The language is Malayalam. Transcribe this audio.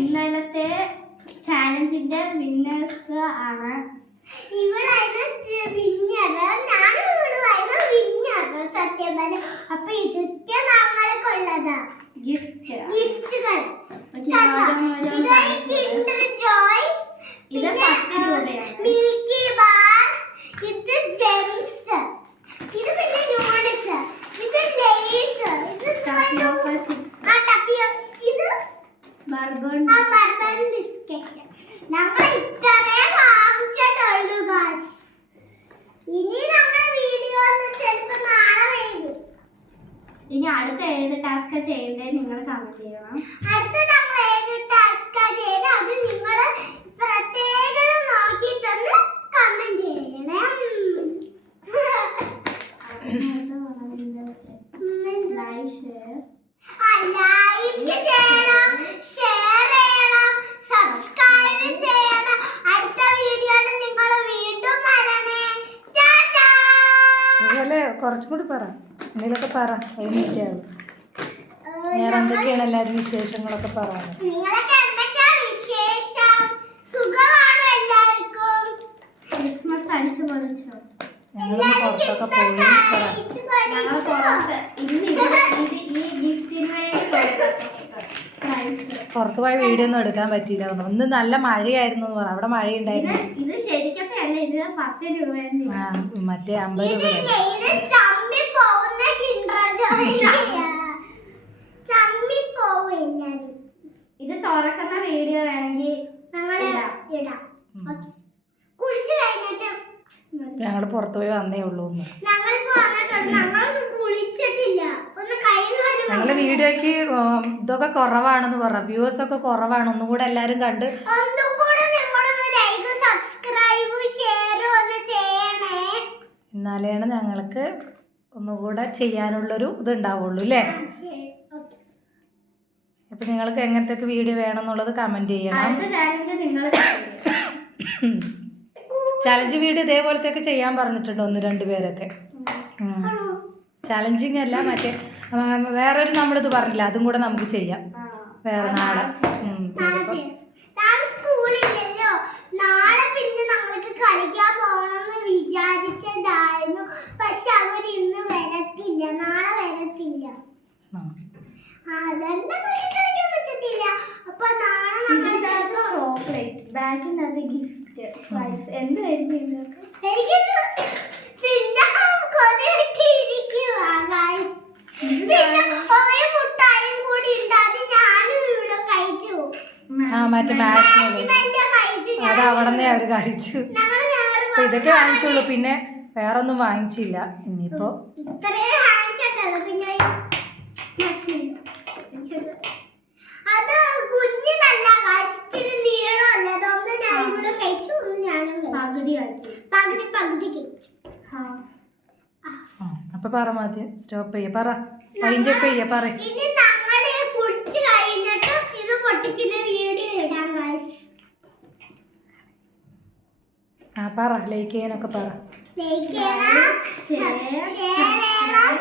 ഇന്നലത്തെ ചാലഞ്ചിന്റെ വിന്നേഴ്സ് ആണ്. അപ്പൊ ഇതൊക്കെ ഞങ്ങൾക്കുള്ളതാ ഗിഫ്റ്റുകൾ. ഇത് 10 രൂപയാണ്. മിൽക്കി ബാർ, ഇത് ജെംസ്, ഇത് പിന്നെ നൂഡിൽസ്, ഇത് ലേസ്, ഇത് ടപ്പിയോക്ക ചിപ്സ്, ഇത് ബർബൺ ബിസ്ക്കറ്റ്. നമ്മൾ ഇത്രേ വാങ്ങിച്ചിട്ടുള്ളൂ ഗായ്സ്. ഇനി നമ്മുടെ വീഡിയോ ചിലപ്പോൾ നാളെ വരും. ഇനി അടുത്ത ഏത് ടാസ്ക് ചെയ്യണ്ടേ നിങ്ങൾ കമന്റ് ചെയ്യണം. അടുത്ത നമ്മൾ ഏത് ടാസ്കാ ചെയ്തത് അത് നിങ്ങൾ പ്രത്യേകത നോക്കിയിട്ടൊന്ന് കമന്റ് ചെയ്യണേ. ലൈക്ക് ചെയ്യണം, ഷെയർ ചെയ്യണം, സബ്സ്ക്രൈബ് ചെയ്യണം. അടുത്ത വീഡിയോയിൽ നിങ്ങൾ വീണ്ടും വരണേ. ടാറ്റാ. അതുപോലെ കുറച്ചും കൂടി പറ, എന്തെങ്കിലുമൊക്കെ പറ. വേറെ എന്തൊക്കെയാണ് എല്ലാവരും വിശേഷങ്ങളൊക്കെ പറയാറ്? നിങ്ങളൊക്കെ എന്തൊക്കെയാ വിശേഷം? സുഖമാണോ എല്ലാവർക്കും? ക്രിസ്മസ് അടിച്ചു പൊളിച്ചോ? ഞങ്ങളൊന്ന് പുറത്തൊക്കെ പോയി പറ. ഞങ്ങൾ ഈ ഗിഫ്റ്റിന് വേണ്ടി പുറത്ത് പോയ വീഡിയോ ഒന്നും എടുക്കാൻ പറ്റിയില്ല. ഇന്ന് നല്ല മഴയായിരുന്നു എന്ന് പറ. അവിടെ മഴയുണ്ടായിരുന്നു. ഇത് ശരിക്കൊക്കെ അല്ല, ഇത് 10 രൂപ. മറ്റേ 50 രൂപ. ഇത് തുറക്കുന്ന വീഡിയോ വേണമെങ്കിൽ ഞങ്ങൾ പുറത്തു പോയി വന്നേ ഉള്ളൂ. ഞങ്ങള് വീഡിയോക്ക് ഇതൊക്കെ കുറവാണെന്ന് പറ, വ്യൂവേഴ്സ് ഒക്കെ കുറവാണ്. ഒന്നും കൂടെ എല്ലാരും കണ്ട് എന്നാലാണ് ഞങ്ങൾക്ക് ഒന്നുകൂടെ ചെയ്യാനുള്ളൊരു ഇത് ഉണ്ടാവുള്ളൂ അല്ലേ? അപ്പൊ നിങ്ങൾക്ക് എങ്ങനത്തെ വീഡിയോ വേണം എന്നുള്ളത് കമന്റ് ചെയ്യണം. ചലഞ്ച് വീഡിയോ ഇതേപോലത്തെ ചെയ്യാൻ പറഞ്ഞിട്ടുണ്ട് 1-2 പേരൊക്കെ. ചലഞ്ചിങ് അല്ല, മറ്റേ വേറൊരു നമ്മളിത് പറഞ്ഞില്ല, അതും കൂടെ നമുക്ക് ചെയ്യാം വേറെ നാളെ. നാളെ പിന്നെ നമ്മൾക്ക് കളിക്കാൻ പോകണമെന്ന് വിചാരിച്ചതായിരുന്നു. പക്ഷെ അവർ ഇന്ന് വരത്തില്ല, നാളെ വരത്തില്ല. കളിക്കാൻ പറ്റത്തില്ല. അപ്പൊ നാളെ ചോക്ലേറ്റ് ബാഗിനകത്ത് ഗിഫ്റ്റ് എന്തായിരുന്നു? എനിക്ക് മുട്ടായും കൂടി ഉണ്ടാതി ഞാനും ഇവിടെ കഴിച്ചു. മറ്റേ അത് അവിടെ അവര് കഴിച്ചു. അപ്പൊ ഇതൊക്കെ വാങ്ങിച്ചുള്ളൂ, പിന്നെ വേറൊന്നും വാങ്ങിച്ചില്ല. ഇനിയിപ്പോ അത് കുഞ്ഞിനല്ല, നീളമല്ല. ഞാൻ ഇവിടെ കഴിച്ചു, ഞാനും പകുതി കഴിച്ചു. അപ്പൊ പറ, മതി സ്റ്റോപ്പ് ചെയ്യ, പറ അതിന്റെ ചെയ്യ, പറ. ഇനി ഞങ്ങളെ കുടിച്ച് കഴിഞ്ഞിട്ട് ഇത് പൊട്ടിക്കുന്ന വീഡിയോ ഇടാം ഗയ്സ്. പറ, ലൈക്ക് ചെയ്യാനൊക്കെ പറ. ലൈക്ക് ചെയ്യണം, ഷെയർ ചെയ്യണം,